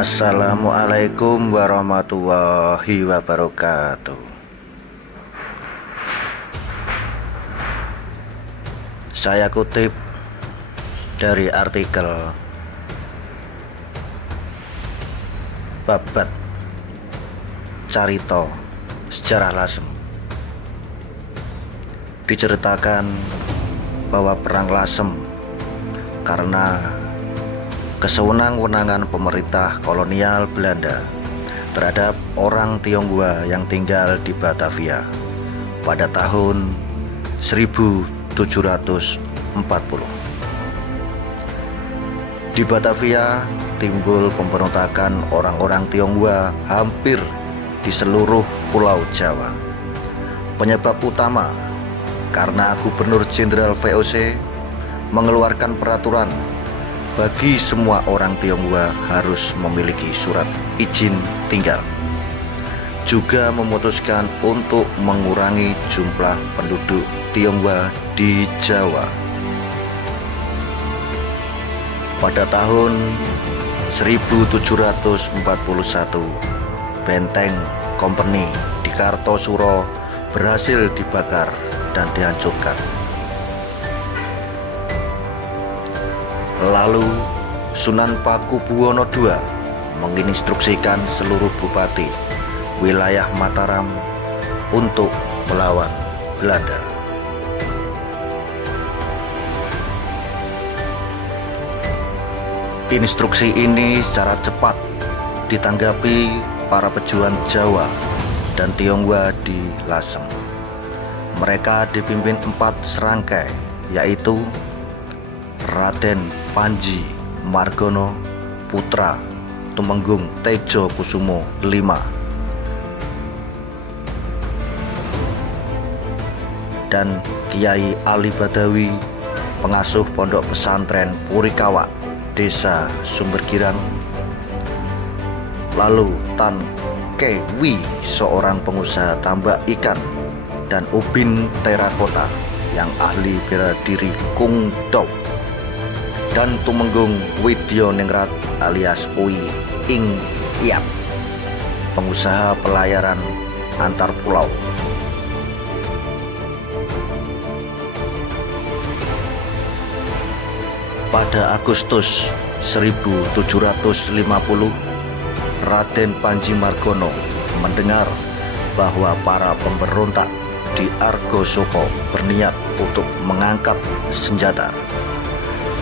Assalamualaikum warahmatullahi wabarakatuh. Saya kutip dari artikel Babat Carito Sejarah Lasem. Diceritakan bahwa perang Lasem karena kesewenang-wenangan pemerintah kolonial Belanda terhadap orang Tionghoa yang tinggal di Batavia pada tahun 1740. Di Batavia timbul pemberontakan orang-orang Tionghoa hampir di seluruh Pulau Jawa. Penyebab utama karena Gubernur Jenderal VOC mengeluarkan peraturan bagi semua orang Tionghoa harus memiliki surat izin tinggal. Juga memutuskan untuk mengurangi jumlah penduduk Tionghoa di Jawa. Pada tahun 1741, benteng Kompeni di Kartosuro berhasil dibakar dan dihancurkan. Lalu Sunan Pakubuwono II menginstruksikan seluruh bupati wilayah Mataram untuk melawan Belanda. Instruksi ini secara cepat ditanggapi para pejuang Jawa dan Tionghoa di Lasem. Mereka dipimpin 4 serangkai, yaitu Raden Panji Margono, putra Tumenggung Tejo Kusumo V, dan Kiai Ali Badawi, pengasuh pondok pesantren Purikawa, Desa Sumbergirang. Lalu Tan Kewi, seorang pengusaha tambak ikan, dan Ubin Terakota yang ahli bela diri Kungdau, dan Tumenggung Widyoningrat alias Ui Ing Yat, pengusaha pelayaran antar pulau. Pada Agustus 1750, Raden Panji Margono mendengar bahwa para pemberontak di Argosoko berniat untuk mengangkat senjata.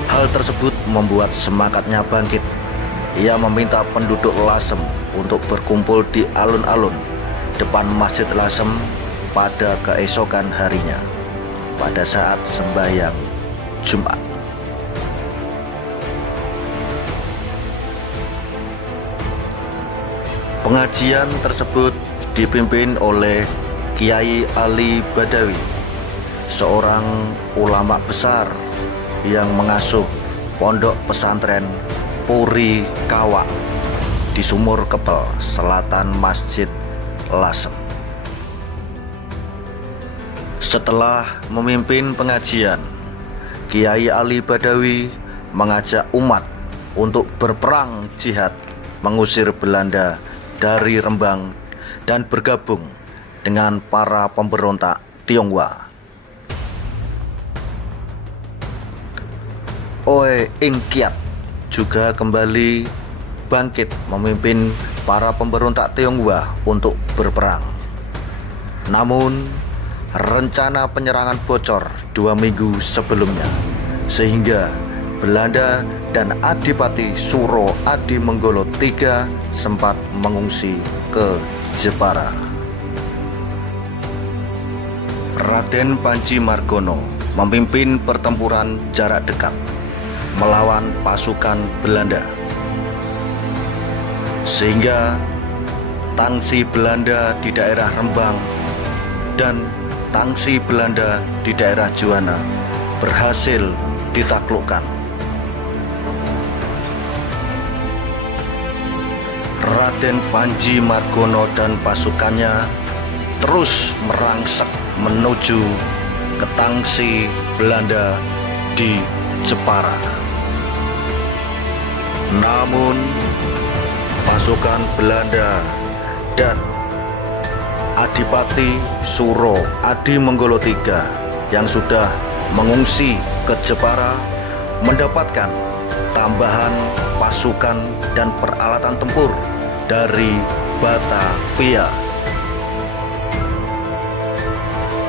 Hal tersebut membuat semangatnya bangkit. Ia meminta penduduk Lasem untuk berkumpul di alun-alun depan Masjid Lasem pada keesokan harinya pada saat sembahyang Jumat. Pengajian tersebut dipimpin oleh Kiai Ali Badawi, seorang ulama besar yang mengasuh pondok pesantren Purikawa di Sumur Kepel, selatan Masjid Lasem. Setelah memimpin pengajian, Kiai Ali Badawi mengajak umat untuk berperang jihad mengusir Belanda dari Rembang dan bergabung dengan para pemberontak Tionghoa. Oe Ing Kiat juga kembali bangkit memimpin para pemberontak Tionghoa untuk berperang. Namun, rencana penyerangan bocor 2 minggu sebelumnya, sehingga Belanda dan Adipati Suro Adimenggolo III sempat mengungsi ke Jepara. Raden Panji Margono memimpin pertempuran jarak dekat melawan pasukan Belanda, sehingga tangsi Belanda di daerah Rembang dan tangsi Belanda di daerah Juwana berhasil ditaklukkan. Raden Panji Margono dan pasukannya terus merangsek menuju ke tangsi Belanda di Jepara. Namun pasukan Belanda dan Adipati Suro Adimenggolo III yang sudah mengungsi ke Jepara mendapatkan tambahan pasukan dan peralatan tempur dari Batavia.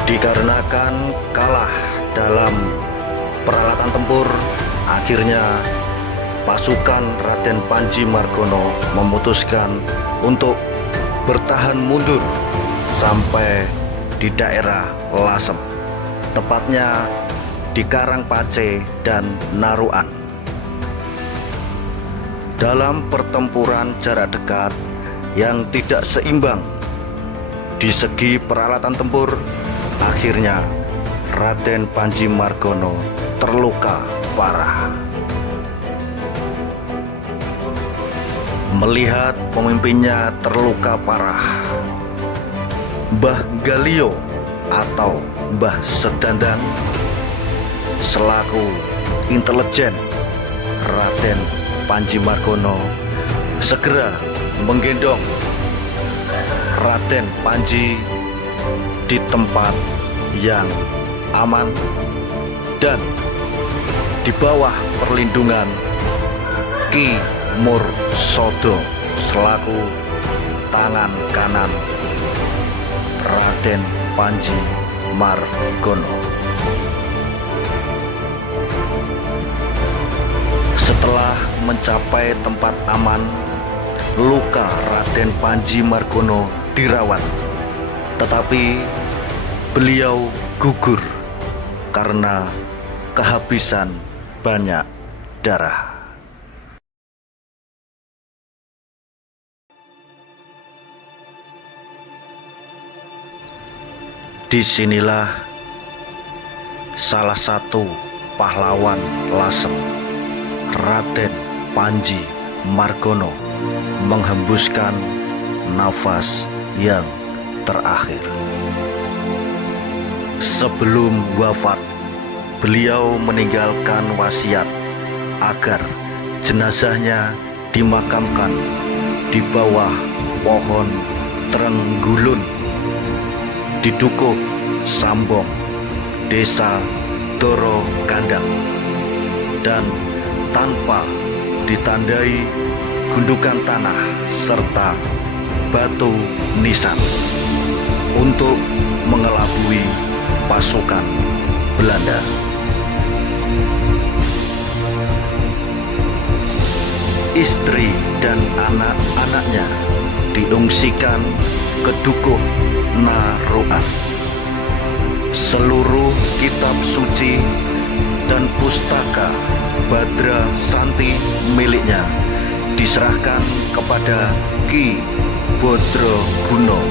Dikarenakan kalah dalam peralatan tempur, akhirnya pasukan Raden Panji Margono memutuskan untuk bertahan mundur sampai di daerah Lasem, tepatnya di Karangpace dan Naruan. Dalam pertempuran jarak dekat yang tidak seimbang di segi peralatan tempur, akhirnya Raden Panji Margono terluka parah. Melihat pemimpinnya terluka parah, Mbah Galio atau Mbah Sedandang selaku intelijen Raden Panji Margono segera menggendong Raden Panji di tempat yang aman dan di bawah perlindungan Ki Mursodo selaku tangan kanan Raden Panji Margono. Setelah mencapai tempat aman, luka Raden Panji Margono dirawat, tetapi beliau gugur karena kehabisan banyak darah. Disinilah salah satu pahlawan Lasem, Raden Panji Margono, menghembuskan nafas yang terakhir. Sebelum wafat, beliau meninggalkan wasiat agar jenazahnya dimakamkan di bawah pohon Trenggulun di Dukuh Sambong, Desa Doro Kandang, dan tanpa ditandai gundukan tanah serta batu nisan untuk mengelabui pasukan Belanda. Istri dan anak-anaknya diungsikan ke Dukuh Naruan. Seluruh kitab suci dan pustaka Badra Santi miliknya diserahkan kepada Ki Bodroguno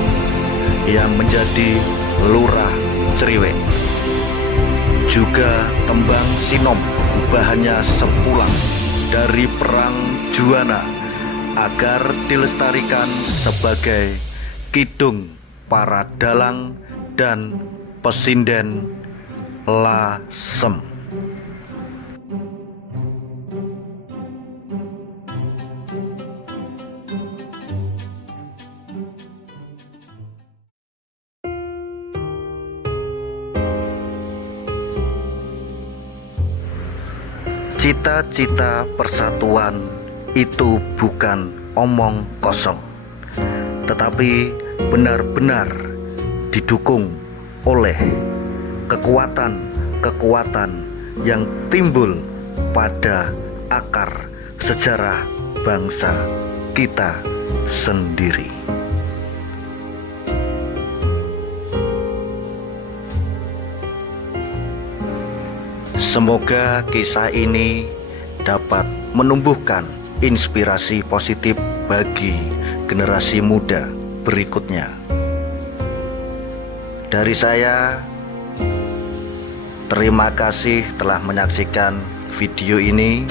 yang menjadi Lurah Ceriwek. Juga tembang sinom bahannya sepulang dari perang Juwana agar dilestarikan sebagai kidung para dalang dan pesinden Lasem. Cita-cita persatuan itu bukan omong kosong, tetapi benar-benar didukung oleh kekuatan-kekuatan yang timbul pada akar sejarah bangsa kita sendiri. Semoga kisah ini dapat menumbuhkan inspirasi positif bagi generasi muda berikutnya. Dari saya, terima kasih telah menyaksikan video ini,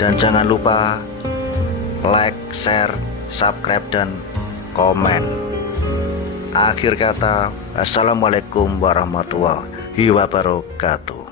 dan jangan lupa like, share, subscribe, dan komen. Akhir kata, assalamualaikum warahmatullahi wabarakatuh.